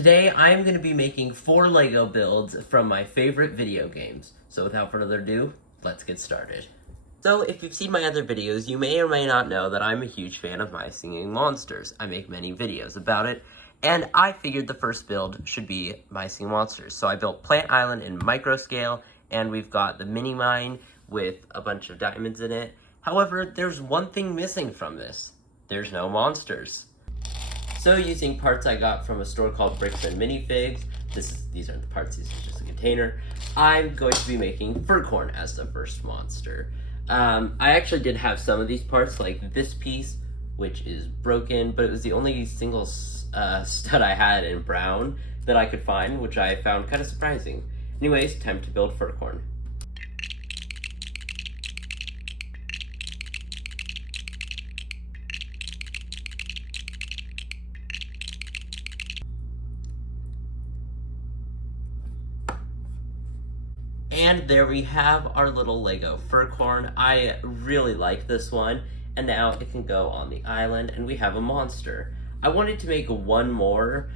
Today, I am going to be making 4 Lego builds from my favorite video games. So without further ado, let's get started. So if you've seen my other videos, you may or may not know that I'm a huge fan of My Singing Monsters. I make many videos about it, and I figured the first build should be My Singing Monsters. So I built Plant Island in micro scale, and we've got the mini mine with a bunch of diamonds in it. However, there's one thing missing from this. There's no monsters. So using parts I got from a store called Bricks and Minifigs, these aren't the parts, these are just a container, I'm going to be making Furcorn as the first monster. I actually did have some of these parts, like this piece, which is broken, but it was the only single stud I had in brown that I could find, which I found kind of surprising. Anyways, time to build Furcorn. And there we have our little Lego Furcorn. I really like this one, and now it can go on the island, and we have a monster. I wanted to make one more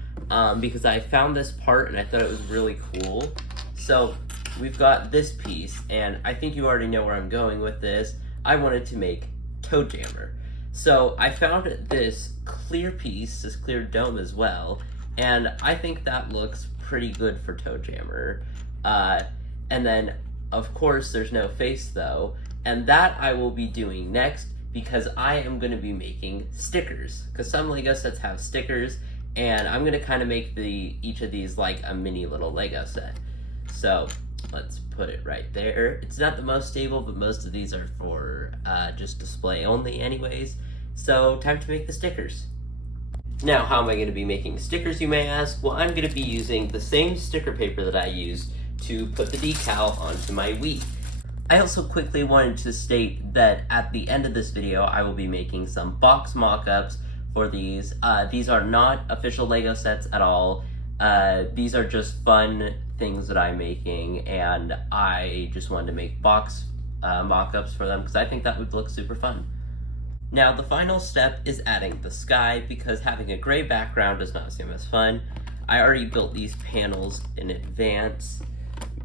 because I found this part and I thought it was really cool. So we've got this piece, and I think you already know where I'm going with this. I wanted to make Toadjammer. So I found this clear piece, this clear dome as well, and I think that looks pretty good for Toadjammer. And then, of course, there's no face though, and that I will be doing next because I am going to be making stickers. Because some Lego sets have stickers, and I'm going to kind of make each of these like a mini little Lego set. So let's put it right there. It's not the most stable, but most of these are for just display only anyways. So time to make the stickers. Now, how am I going to be making stickers, you may ask? Well, I'm going to be using the same sticker paper that I used to put the decal onto my Wii. I also quickly wanted to state that at the end of this video, I will be making some box mock-ups for these. These are not official Lego sets at all. These are just fun things that I'm making, and I just wanted to make box mock-ups for them because I think that would look super fun. Now, the final step is adding the sky, because having a gray background does not seem as fun. I already built these panels in advance.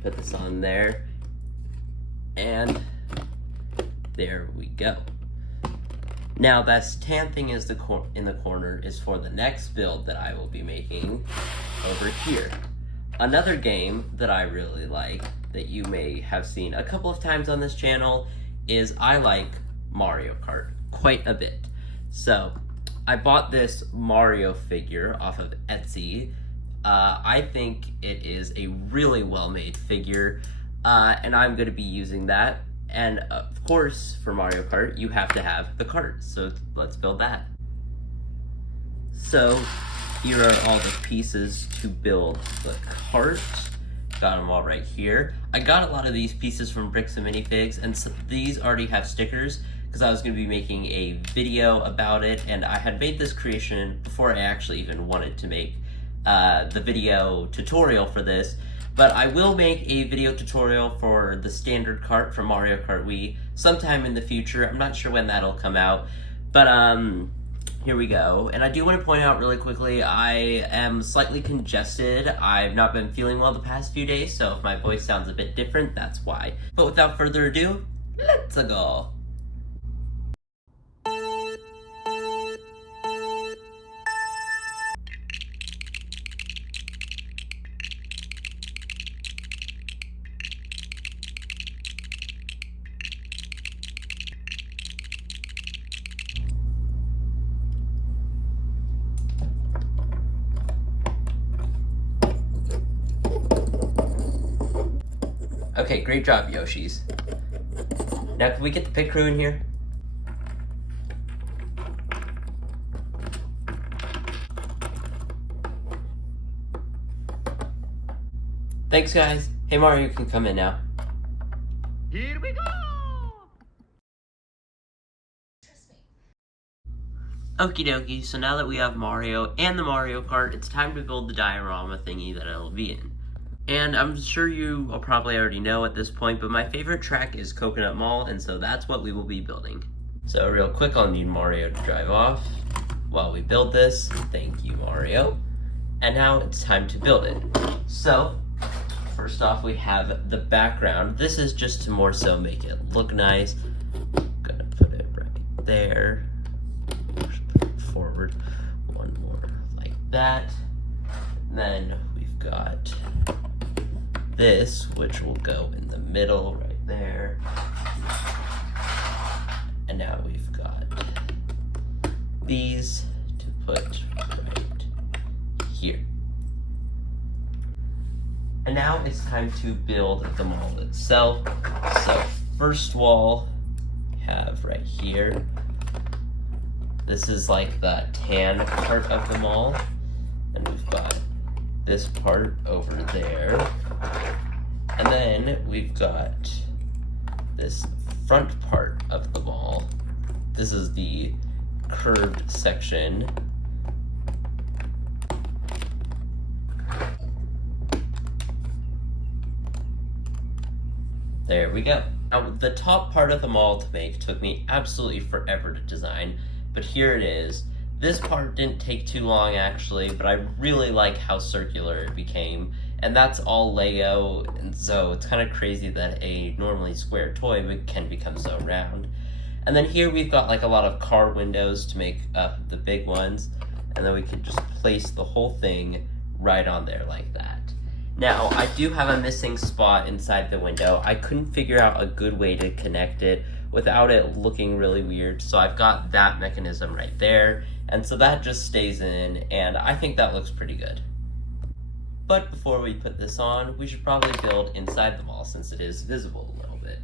Put this on there, and there we go. Now this tan thing is in the corner is for the next build that I will be making over here. Another game that I really like that you may have seen a couple of times on this channel is I like Mario Kart quite a bit. So I bought this Mario figure off of Etsy. I think it is a really well-made figure, and I'm going to be using that. And of course, for Mario Kart, you have to have the cart, so let's build that. So here are all the pieces to build the cart. Got them all right here. I got a lot of these pieces from Bricks and Minifigs, and so these already have stickers because I was going to be making a video about it, and I had made this creation before I actually even wanted to make the video tutorial for this, but I will make a video tutorial for the standard cart from Mario Kart Wii sometime in the future. I'm not sure when that'll come out, but here we go. And I do want to point out really quickly, I am slightly congested. I've not been feeling well the past few days, so if my voice sounds a bit different, that's why. But without further ado, let's go. Okay, great job, Yoshis. Now, can we get the pit crew in here? Thanks, guys. Hey, Mario, you can come in now. Here we go! Okie dokie, so now that we have Mario and the Mario Kart, it's time to build the diorama thingy that it'll be in. And I'm sure you will probably already know at this point, but my favorite track is Coconut Mall, and so that's what we will be building. So real quick, I'll need Mario to drive off while we build this. Thank you, Mario. And now it's time to build it. So, first off, we have the background. This is just to more so make it look nice. I'm gonna put it right there. Put it forward one more like that. Then we've got this, which will go in the middle right there. And now we've got these to put right here. And now it's time to build the mall itself. So first wall we have right here. This is like the tan part of the mall. And we've got this part over there. And then we've got this front part of the mall. This is the curved section. There we go. Now, the top part of the mall to make took me absolutely forever to design, but here it is. This part didn't take too long actually, but I really like how circular it became, and that's all Lego, and so it's kind of crazy that a normally square toy can become so round. And then here we've got like a lot of car windows to make up the big ones, and then we can just place the whole thing right on there like that. Now, I do have a missing spot inside the window. I couldn't figure out a good way to connect it without it looking really weird, so I've got that mechanism right there, and so that just stays in, and I think that looks pretty good. But before we put this on, we should probably build inside the mall since it is visible a little bit.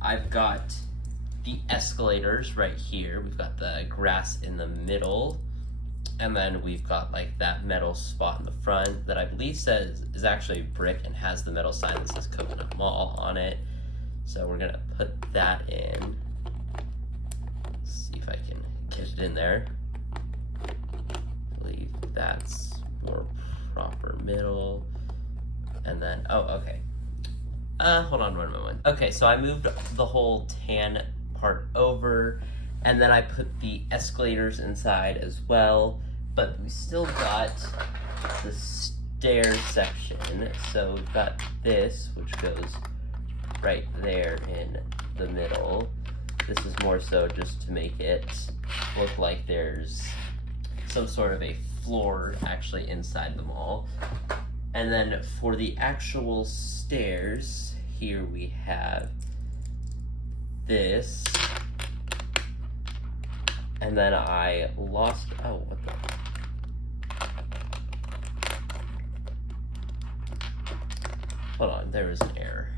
I've got the escalators right here. We've got the grass in the middle, and then we've got like that metal spot in the front that I believe is actually brick and has the metal sign that says Coconut Mall on it. So we're gonna put that in. Let's see if I can get it in there. I believe that's more proper middle. And then, oh, okay. Hold on one moment. Okay, so I moved the whole tan part over, and then I put the escalators inside as well, but we still got the stairs section. So we've got this, which goes right there in the middle. This is more so just to make it look like there's some sort of a floor actually inside the mall. And then for the actual stairs, here we have this. And then I lost, oh, what the? Hold on, there was an error.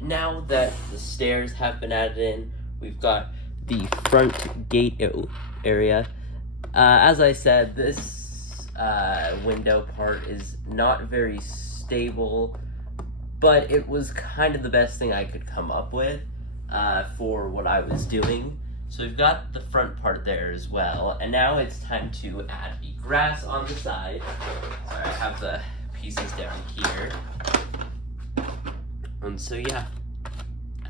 Now that the stairs have been added in, we've got the front gate area. As I said, this window part is not very stable, but it was kind of the best thing I could come up with for what I was doing. So we've got the front part there as well, and now it's time to add the grass on the side. Sorry, I have the pieces down here. And so yeah,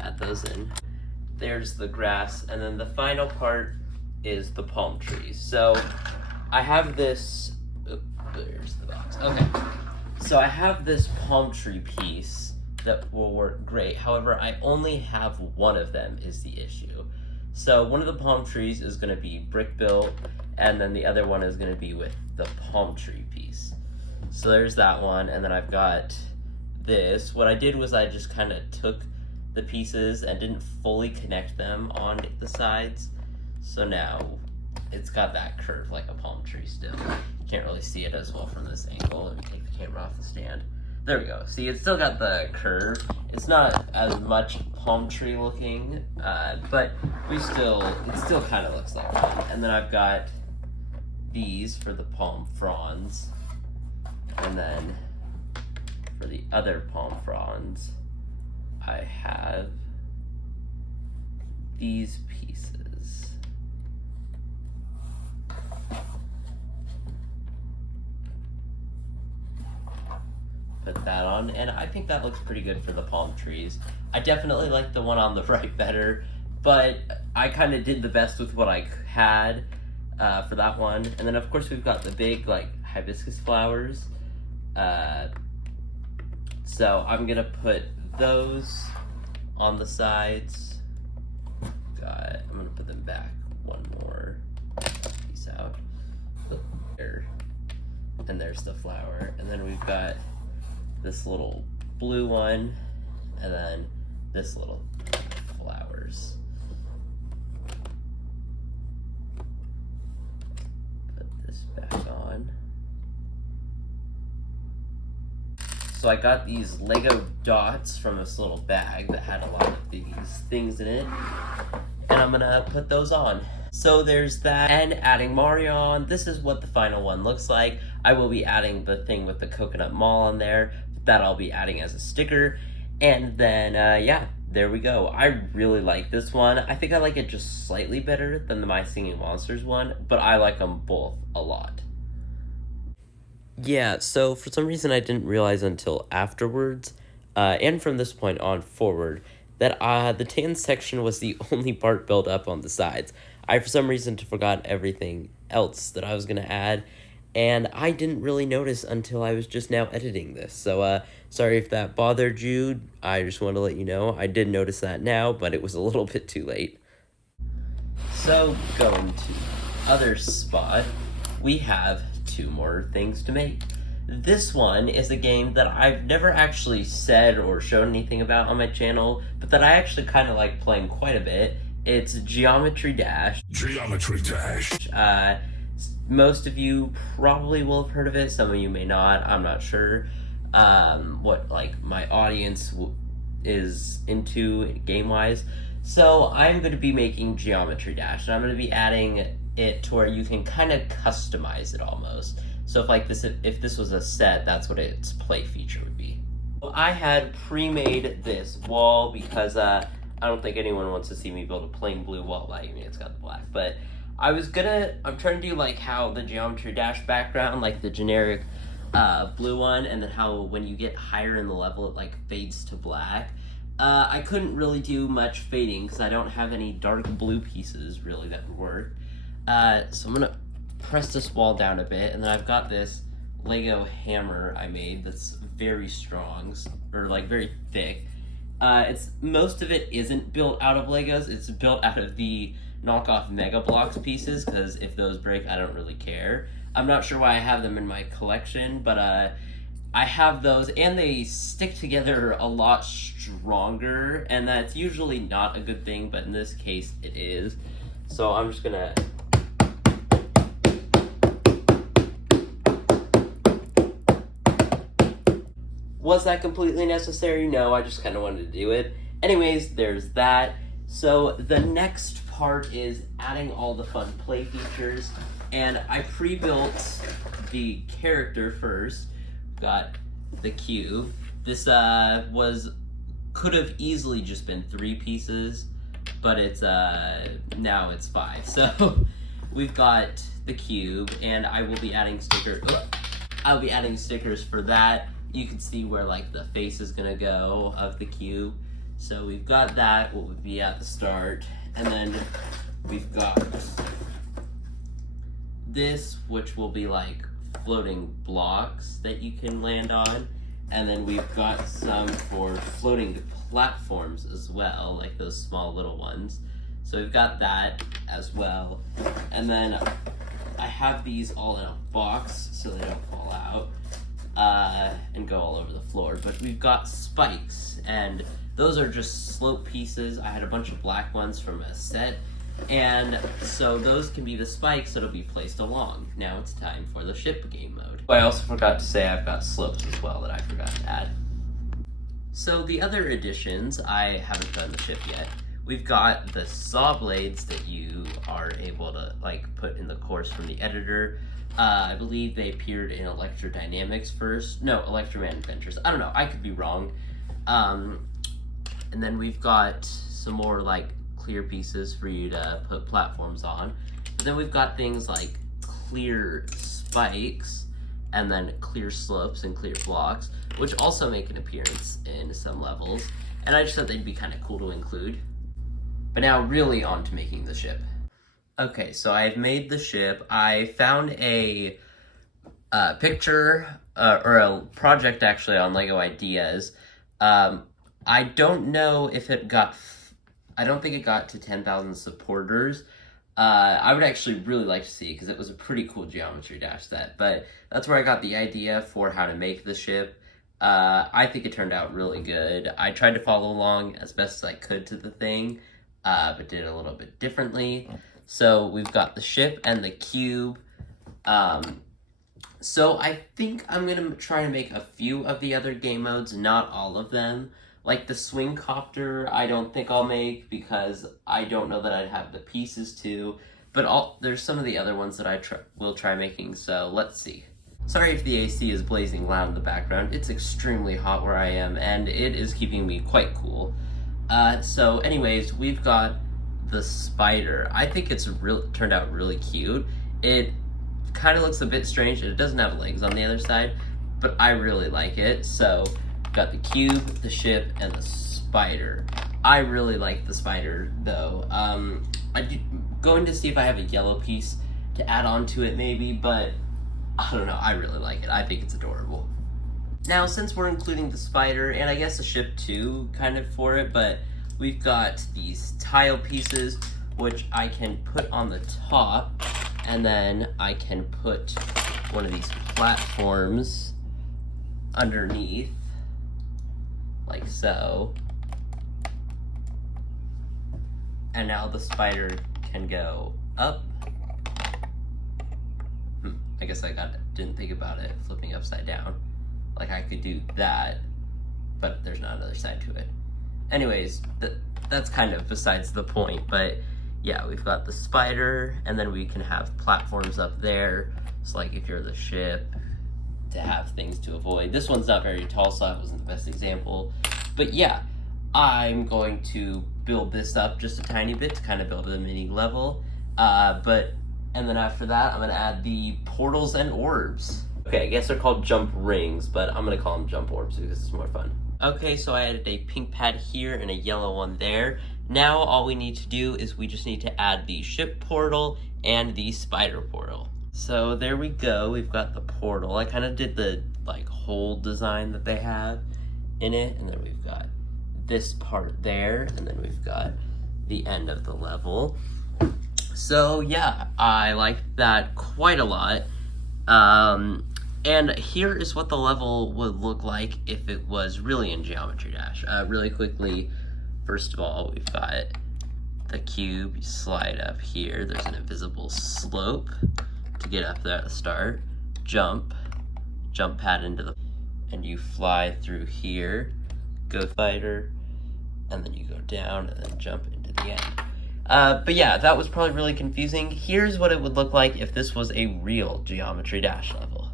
add those in. There's the grass, and then the final part is the palm trees. So I have this, there's the box, okay. So I have this palm tree piece that will work great. However, I only have one of them is the issue. So one of the palm trees is gonna be brick built, and then the other one is gonna be with the palm tree piece. So there's that one, and then I've got this. What I did was I just kind of took the pieces and didn't fully connect them on the sides. So now it's got that curve like a palm tree still. You can't really see it as well from this angle. Let me take the camera off the stand. There we go. See, it's still got the curve. It's not as much palm tree looking, but it still kind of looks like one. And then I've got these for the palm fronds. And then for the other palm fronds, I have these pieces. Put that on, and I think that looks pretty good for the palm trees. I definitely like the one on the right better, but I kind of did the best with what I had for that one. And then of course we've got the big like hibiscus flowers. So I'm gonna put those on the sides. I'm gonna put them back one more piece out. There. And there's the flower. And then we've got this little blue one, and then this little flowers. Put this back on. So I got these Lego dots from this little bag that had a lot of these things in it, and I'm gonna put those on. So there's that, and adding Mario on. This is what the final one looks like. I will be adding the thing with the coconut mall on there. That I'll be adding as a sticker. And then, yeah, there we go. I really like this one. I think I like it just slightly better than the My Singing Monsters one, but I like them both a lot. Yeah, so for some reason I didn't realize until afterwards, and from this point on forward, that the tan section was the only part built up on the sides. I, for some reason, forgot everything else that I was going to add, and I didn't really notice until I was just now editing this. So, sorry if that bothered you. I just wanted to let you know. I did notice that now, but it was a little bit too late. So, going to the other spot, we have 2 more things to make. This one is a game that I've never actually said or shown anything about on my channel, but that I actually kind of like playing quite a bit. It's Geometry Dash. Geometry Dash. Most of you probably will have heard of it. Some of you may not. I'm not sure what like my audience is into game-wise. So I'm going to be making Geometry Dash, and I'm going to be adding it to where you can kind of customize it almost. So if this was a set, that's what its play feature would be. Well, I had pre-made this wall because I don't think anyone wants to see me build a plain blue wall. I mean, it's got the black, but I'm trying to do like how the Geometry Dash background, like the generic blue one, and then how when you get higher in the level, it like fades to black. I couldn't really do much fading because I don't have any dark blue pieces really that would work. So I'm gonna press this wall down a bit, and then I've got this Lego hammer I made that's very strong, or like very thick. Most of it isn't built out of Legos, it's built out of the knockoff Mega Bloks pieces, because if those break, I don't really care. I'm not sure why I have them in my collection, but I have those, and they stick together a lot stronger, and that's usually not a good thing, but in this case, it is. So I'm just gonna... Was that completely necessary? No, I just kind of wanted to do it. Anyways, there's that. So the next part is adding all the fun play features, and I pre-built the character first. Got the cube. This could have easily just been 3 pieces, but it's now it's 5. So we've got the cube, and I will be adding stickers. I'll be adding stickers for that. You can see where like the face is gonna go of the cube. So we've got that, what would be at the start, and then we've got this, which will be like floating blocks that you can land on, and then we've got some for floating platforms as well, like those small little ones. So we've got that as well, and then I have these all in a box so they don't fall out and go all over the floor. But we've got spikes, and those are just slope pieces. I had a bunch of black ones from a set, and so those can be the spikes that'll be placed along. Now it's time for the ship game mode. I also forgot to say I've got slopes as well that I forgot to add. So the other additions, I haven't done the ship yet. We've got the saw blades that you are able to like put in the course from the editor. I believe they appeared in Electrodynamics first. No, Electroman Adventures. I don't know, I could be wrong. And then we've got some more like clear pieces for you to put platforms on. But then we've got things like clear spikes, and then clear slopes and clear blocks, which also make an appearance in some levels. And I just thought they'd be kind of cool to include. But now really on to making the ship. Okay, so I've made the ship. I found a picture or a project actually on Lego Ideas. I don't know if it got. I don't think it got to 10,000 supporters. I would actually really like to see it because it was a pretty cool Geometry Dash set. But that's where I got the idea for how to make the ship. I think it turned out really good. I tried to follow along as best as I could to the thing, but did it a little bit differently. So we've got the ship and the cube. So I think I'm going to try to make a few of the other game modes, not all of them. Like the swing copter, I don't think I'll make because I don't know that I'd have the pieces to. But there's some of the other ones that I will try making, so let's see. Sorry if the AC is blazing loud in the background. It's extremely hot where I am, and it is keeping me quite cool. So anyways, we've got the spider. I think it's turned out really cute. It kind of looks a bit strange, and it doesn't have legs on the other side, but I really like it. So got the cube, the ship, and the spider. I really like the spider, though. I'm going to see if I have a yellow piece to add on to it, maybe, but I don't know. I really like it. I think it's adorable. Now, since we're including the spider, and I guess the ship too, kind of for it, but we've got these tile pieces, which I can put on the top, and then I can put one of these platforms underneath, like so. And now the spider can go up. I guess I didn't think about it flipping upside down. Like I could do that, but there's not another side to it. Anyways, that's kind of besides the point, but yeah, we've got the spider, and then we can have platforms up there. So like if you're the ship, to have things to avoid. This one's not very tall, so that wasn't the best example. But yeah, I'm going to build this up just a tiny bit to kind of build a mini level. And then after that, I'm gonna add the portals and orbs. Okay, I guess they're called jump rings, but I'm gonna call them jump orbs because it's more fun. Okay, so I added a pink pad here and a yellow one there. Now all we need to do is we just need to add the ship portal and the spider portal. So there we go, we've got the portal. I kind of did the like whole design that they have in it, and then we've got this part there, and then we've got the end of the level. So yeah, I like that quite a lot. And here is what the level would look like if it was really in Geometry Dash. Really quickly, first of all, we've got the cube. You slide up here. There's an invisible slope to get up there at the start. Jump pad into the, and you fly through here. Go spider, and then you go down and then jump into the end. But yeah, that was probably really confusing. Here's what it would look like if this was a real Geometry Dash level.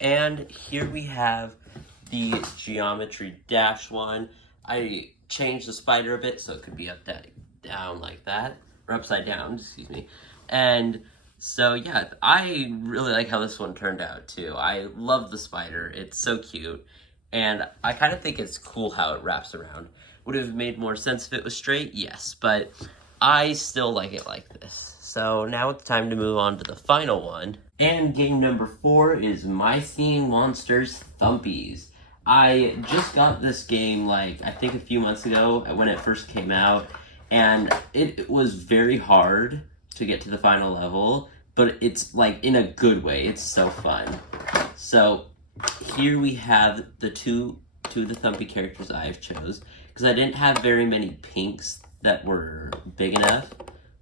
And here we have the Geometry Dash one. I changed the spider a bit so it could be down like that, or upside down, excuse me. And so yeah, I really like how this one turned out too. I love the spider, it's so cute. And I kind of think it's cool how it wraps around. Would it have made more sense if it was straight? Yes, but I still like it like this. So now it's time to move on to the final one. And game number 4 is My Singing Monsters Thumpies. I just got this game I think a few months ago when it first came out, and it was very hard to get to the final level, but it's in a good way. It's so fun. So here we have the two of the Thumpy characters I've chose, because I didn't have very many pinks that were big enough.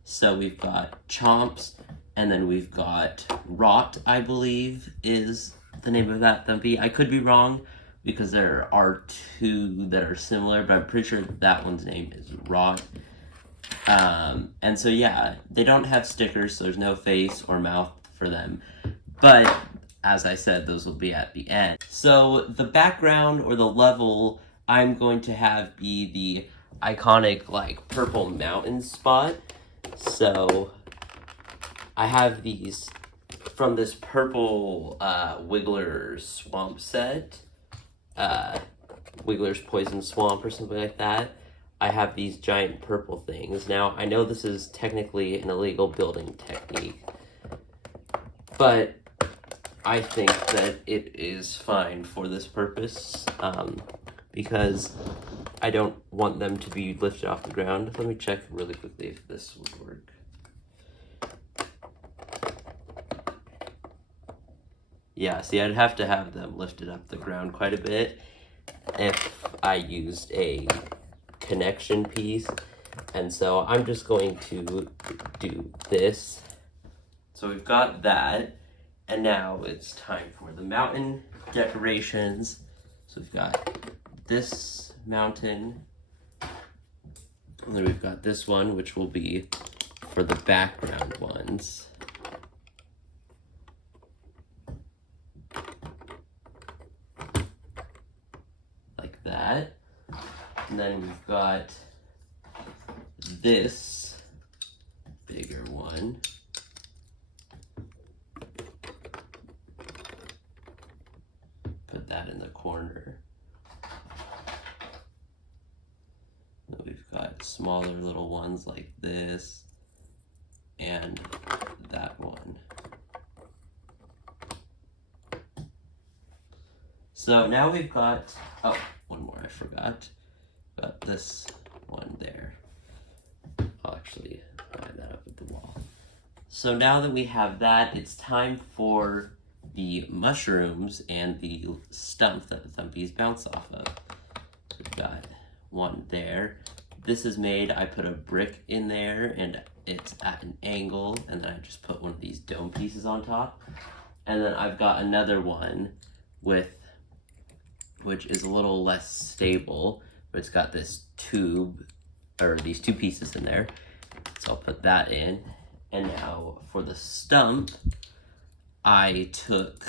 So we've got Chomps, and then we've got Rot, I believe is the name of that Thumpy. I could be wrong, because there are 2 that are similar, but I'm pretty sure that one's name is Rot. And so yeah, they don't have stickers, so there's no face or mouth for them. But as I said, those will be at the end. So the background or the level I'm going to have be the iconic purple mountain spot. So I have these from this purple Wiggler Swamp set. Wiggler's Poison Swamp or something like that. I have these giant purple things. Now, I know this is technically an illegal building technique, but I think that it is fine for this purpose, because I don't want them to be lifted off the ground. Let me check really quickly if this would work. Yeah, see, I'd have to have them lifted up the ground quite a bit if I used a connection piece, and so I'm just going to do this. So we've got that, and now it's time for the mountain decorations. So we've got this mountain, and then we've got this one, which will be for the background ones. Like that. And then we've got this bigger one. Put that in the corner. Then we've got smaller little ones like this and that one. So now we've got, oh, one more I forgot. Got this one there. I'll actually line that up with the wall. So now that we have that, it's time for the mushrooms and the stump that the Thumpies bounce off of. So we've got one there. This is made, I put a brick in there and it's at an angle, and then I just put one of these dome pieces on top. And then I've got another one which is a little less stable, but it's got this tube, or these two pieces in there. So I'll put that in. And now for the stump, I took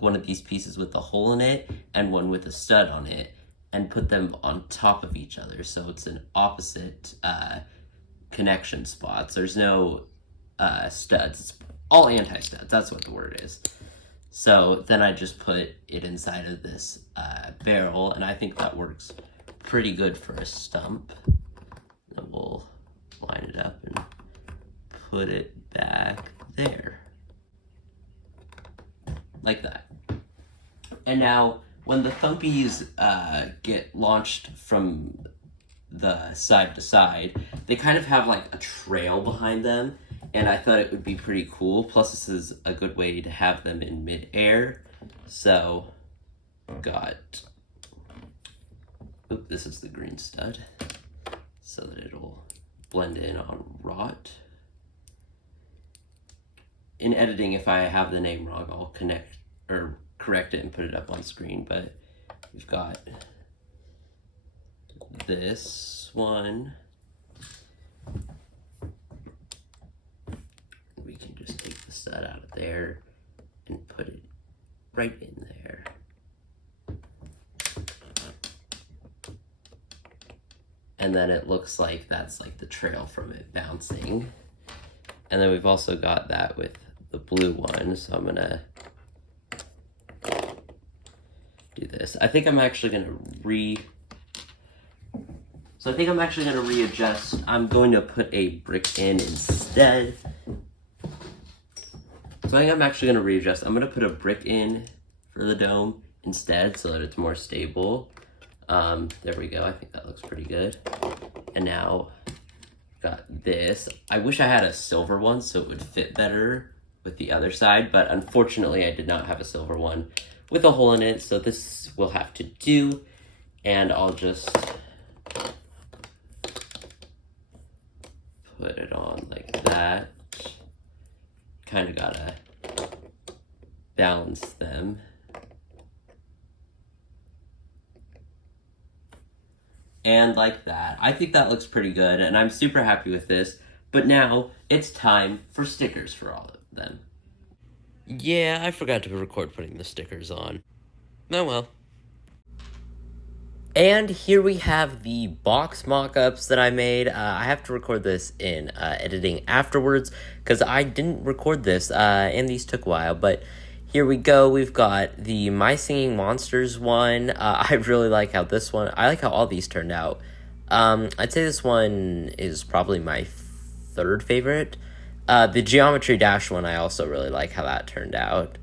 one of these pieces with a hole in it and one with a stud on it and put them on top of each other. So it's an opposite connection spots. There's no studs. It's all anti-studs. That's what the word is. So then I just put it inside of this barrel, and I think that works pretty good for a stump. Then we'll line it up and put it back there. Like that. And now, when the Thumpies get launched from the side to side, they kind of have like a trail behind them, and I thought it would be pretty cool. Plus, this is a good way to have them in mid-air. So, this is the green stud, so that it'll blend in on rot. In editing, if I have the name wrong, I'll correct it and put it up on screen, but we've got this one. We can just take the stud out of there and put it right in there. And then it looks like that's like the trail from it bouncing. And then we've also got that with the blue one, so I'm gonna do this. I think I'm actually gonna readjust. I'm going to put a brick in instead. So I think I'm actually gonna readjust. I'm gonna put a brick in for the dome instead so that it's more stable. There we go. I think that looks pretty good. And now got this. I wish I had a silver one so it would fit better with the other side, but unfortunately I did not have a silver one with a hole in it, so this will have to do. And I'll just put it on like that. Kind of gotta balance them. And like that. I think that looks pretty good, and I'm super happy with this. But now, it's time for stickers for all of them. Yeah, I forgot to record putting the stickers on. Oh well. And here we have the box mock-ups that I made. I have to record this in editing afterwards, because I didn't record this, and these took a while, but here we go. We've got the My Singing Monsters one. I really like how this one, I like how all these turned out. I'd say this one is probably my third favorite. The Geometry Dash one, I also really like how that turned out.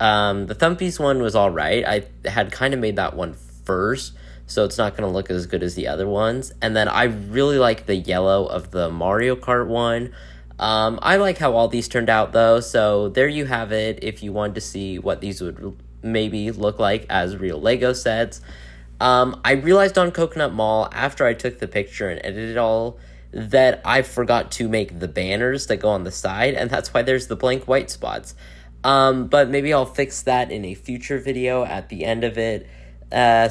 The Thumpies one was alright. I had kind of made that one first, so it's not going to look as good as the other ones. And then I really like the yellow of the Mario Kart one. I like how all these turned out, though, so there you have it if you want to see what these would maybe look like as real Lego sets. I realized on Coconut Mall, after I took the picture and edited all, that I forgot to make the banners that go on the side, and that's why there's the blank white spots. But maybe I'll fix that in a future video at the end of it.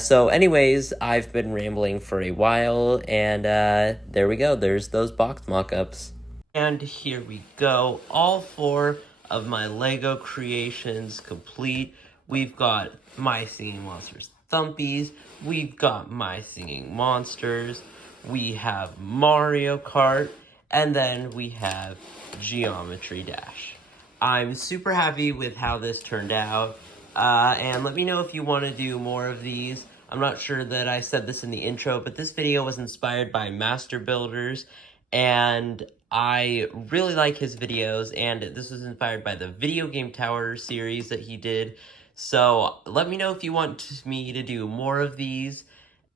So anyways, I've been rambling for a while, and there we go. There's those box mock-ups. And here we go. All 4 of my Lego creations complete. We've got My Singing Monsters Thumpies. We've got My Singing Monsters. We have Mario Kart. And then we have Geometry Dash. I'm super happy with how this turned out. And let me know if you want to do more of these. I'm not sure that I said this in the intro, but this video was inspired by Master Builders, and I really like his videos, and this was inspired by the Video Game Tower series that he did. So let me know if you want me to do more of these.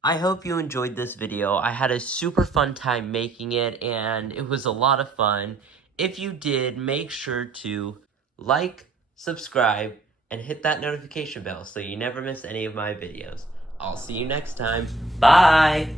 I hope you enjoyed this video. I had a super fun time making it, and it was a lot of fun. If you did, make sure to like, subscribe, and hit that notification bell so you never miss any of my videos. I'll see you next time. Bye!